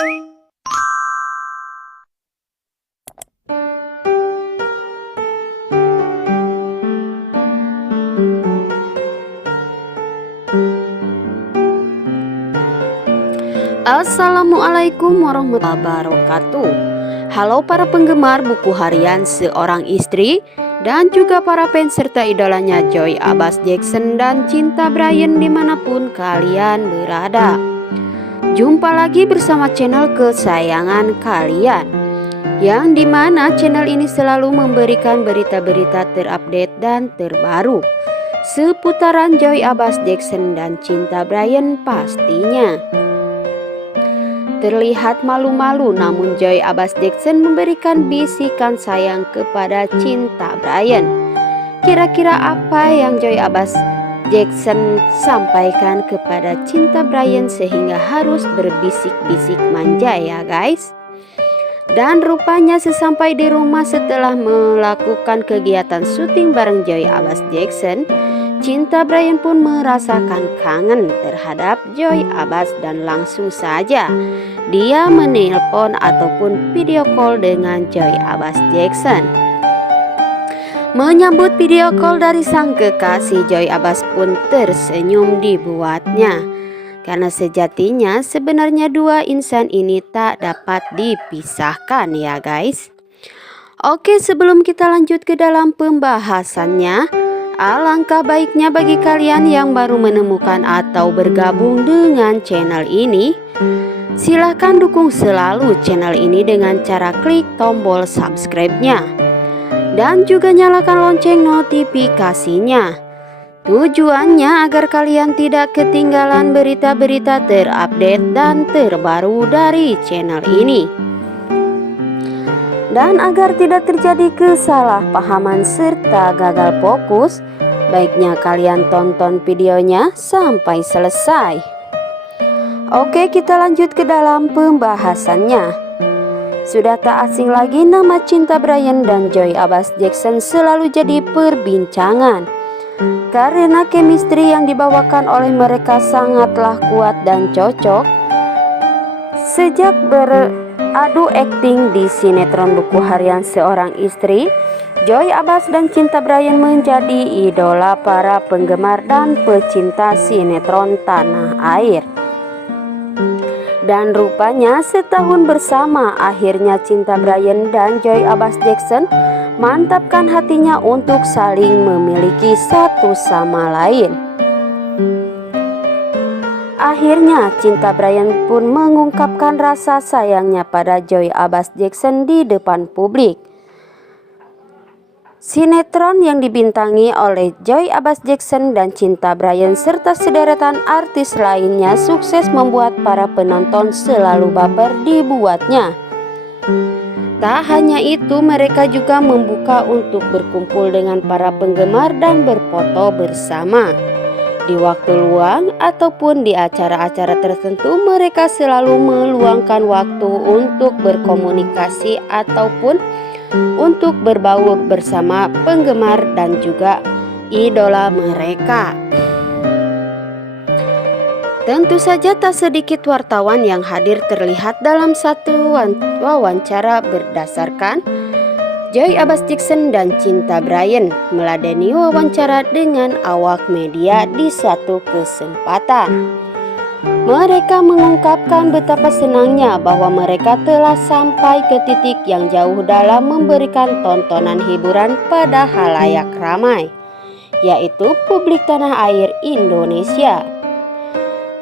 Assalamualaikum warahmatullahi wabarakatuh. Halo para penggemar buku harian Seorang Istri dan juga para fans serta idolanya Joy Abbas Jackson dan Cinta Bryan dimanapun kalian berada. Jumpa lagi bersama channel kesayangan kalian, yang dimana channel ini selalu memberikan berita-berita terupdate dan terbaru seputaran Joy Abbas Jackson dan Cinta Bryan pastinya. Terlihat malu-malu, namun Joy Abbas Jackson memberikan bisikan sayang kepada Cinta Bryan. Kira-kira apa yang Joy Abbas Jackson sampaikan kepada Cinta Bryan sehingga harus berbisik-bisik manja ya guys? Dan rupanya sesampai di rumah setelah melakukan kegiatan syuting bareng Joy Abbas Jackson, Cinta Bryan pun merasakan kangen terhadap Joy Abbas dan langsung saja dia menelpon ataupun video call dengan Joy Abbas Jackson. Menyambut video call dari sang kekasih, Joy Abbas pun tersenyum dibuatnya. Karena sejatinya sebenarnya dua insan ini tak dapat dipisahkan ya guys. Oke, sebelum kita lanjut ke dalam pembahasannya, alangkah baiknya bagi kalian yang baru menemukan atau bergabung dengan channel ini, silahkan dukung selalu channel ini dengan cara klik tombol subscribe-nya dan juga nyalakan lonceng notifikasinya. Tujuannya agar kalian tidak ketinggalan berita-berita terupdate dan terbaru dari channel ini. Dan agar tidak terjadi kesalahpahaman serta gagal fokus, baiknya kalian tonton videonya sampai selesai. Oke, kita lanjut ke dalam pembahasannya. Sudah tak asing lagi nama Cinta Bryan dan Joy Abbas Jackson selalu jadi perbincangan karena chemistry yang dibawakan oleh mereka sangatlah kuat dan cocok. Sejak beradu akting di sinetron buku harian Seorang Istri, Joy Abbas dan Cinta Bryan menjadi idola para penggemar dan pecinta sinetron tanah air. Dan rupanya setahun bersama, akhirnya Cinta Bryan dan Joy Abbas Jackson mantapkan hatinya untuk saling memiliki satu sama lain. Akhirnya Cinta Bryan pun mengungkapkan rasa sayangnya pada Joy Abbas Jackson di depan publik. Sinetron yang dibintangi oleh Joy Abbas Jackson dan Cinta Bryan serta sederetan artis lainnya sukses membuat para penonton selalu baper dibuatnya. Tak hanya itu, mereka juga membuka untuk berkumpul dengan para penggemar dan berfoto bersama. Di waktu luang ataupun di acara-acara tertentu, mereka selalu meluangkan waktu untuk berkomunikasi ataupun untuk berbaur bersama penggemar dan juga idola mereka. Tentu saja tak sedikit wartawan yang hadir terlihat dalam satu wawancara berdasarkan Joy Abbas Jackson dan Cinta Bryan meladeni wawancara dengan awak media di satu kesempatan. Mereka mengungkapkan betapa senangnya bahwa mereka telah sampai ke titik yang jauh dalam memberikan tontonan hiburan pada khalayak ramai, yaitu publik tanah air Indonesia.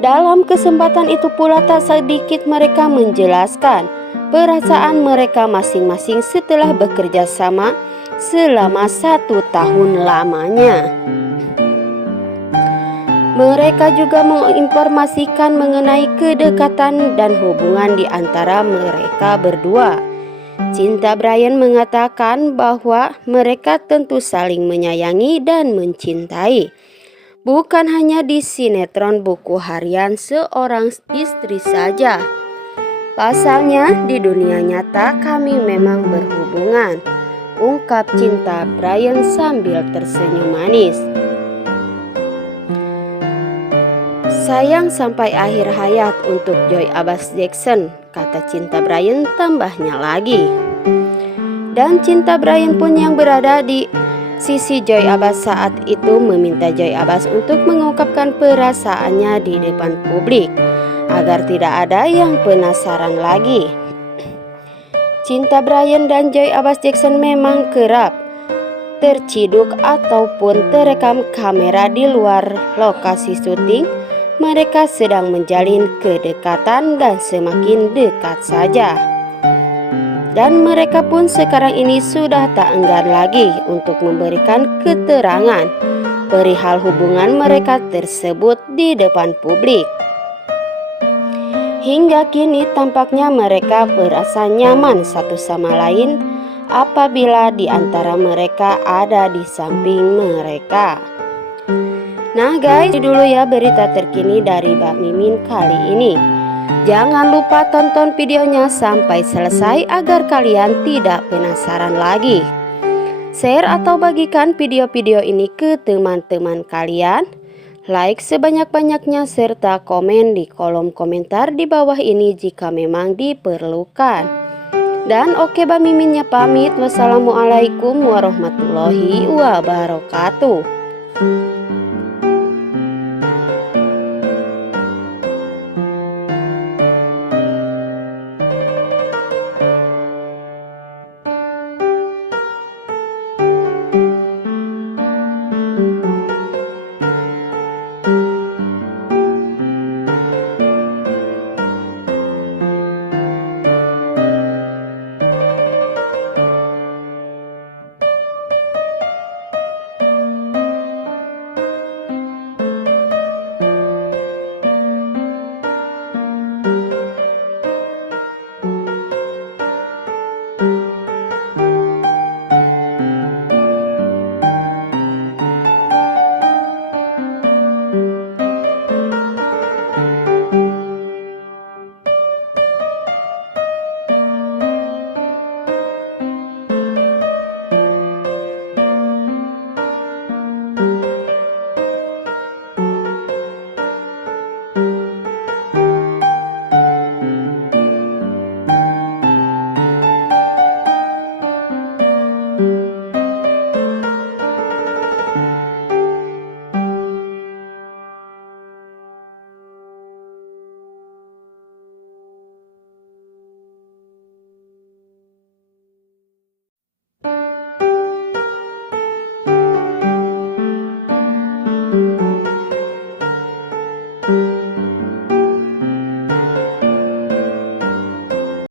Dalam kesempatan itu pula tak sedikit mereka menjelaskan perasaan mereka masing-masing setelah bekerja sama selama 1 tahun lamanya. Mereka juga menginformasikan mengenai kedekatan dan hubungan di antara mereka berdua. Cinta Bryan mengatakan bahwa mereka tentu saling menyayangi dan mencintai, bukan hanya di sinetron buku harian Seorang Istri saja. Pasalnya di dunia nyata kami memang berhubungan, ungkap Cinta Bryan sambil tersenyum manis. Sayang sampai akhir hayat untuk Joey Abbas Jackson, kata Cinta Bryan tambahnya lagi. Dan Cinta Bryan pun yang berada di sisi Joey Abbas saat itu meminta Joey Abbas untuk mengungkapkan perasaannya di depan publik agar tidak ada yang penasaran lagi. Cinta Bryan dan Joey Abbas Jackson memang kerap terciduk ataupun terekam kamera di luar lokasi syuting. Mereka sedang menjalin kedekatan dan semakin dekat saja. Dan mereka pun sekarang ini sudah tak enggan lagi untuk memberikan keterangan perihal hubungan mereka tersebut di depan publik. Hingga kini tampaknya mereka merasa nyaman satu sama lain apabila di antara mereka ada di samping mereka. Nah guys, itu dulu ya berita terkini dari Mbak Mimin kali ini. Jangan lupa tonton videonya sampai selesai agar kalian tidak penasaran lagi. Share atau bagikan video-video ini ke teman-teman kalian. Like sebanyak-banyaknya serta komen di kolom komentar di bawah ini jika memang diperlukan. Dan oke, Mbak Miminnya pamit. Wassalamualaikum warahmatullahi wabarakatuh.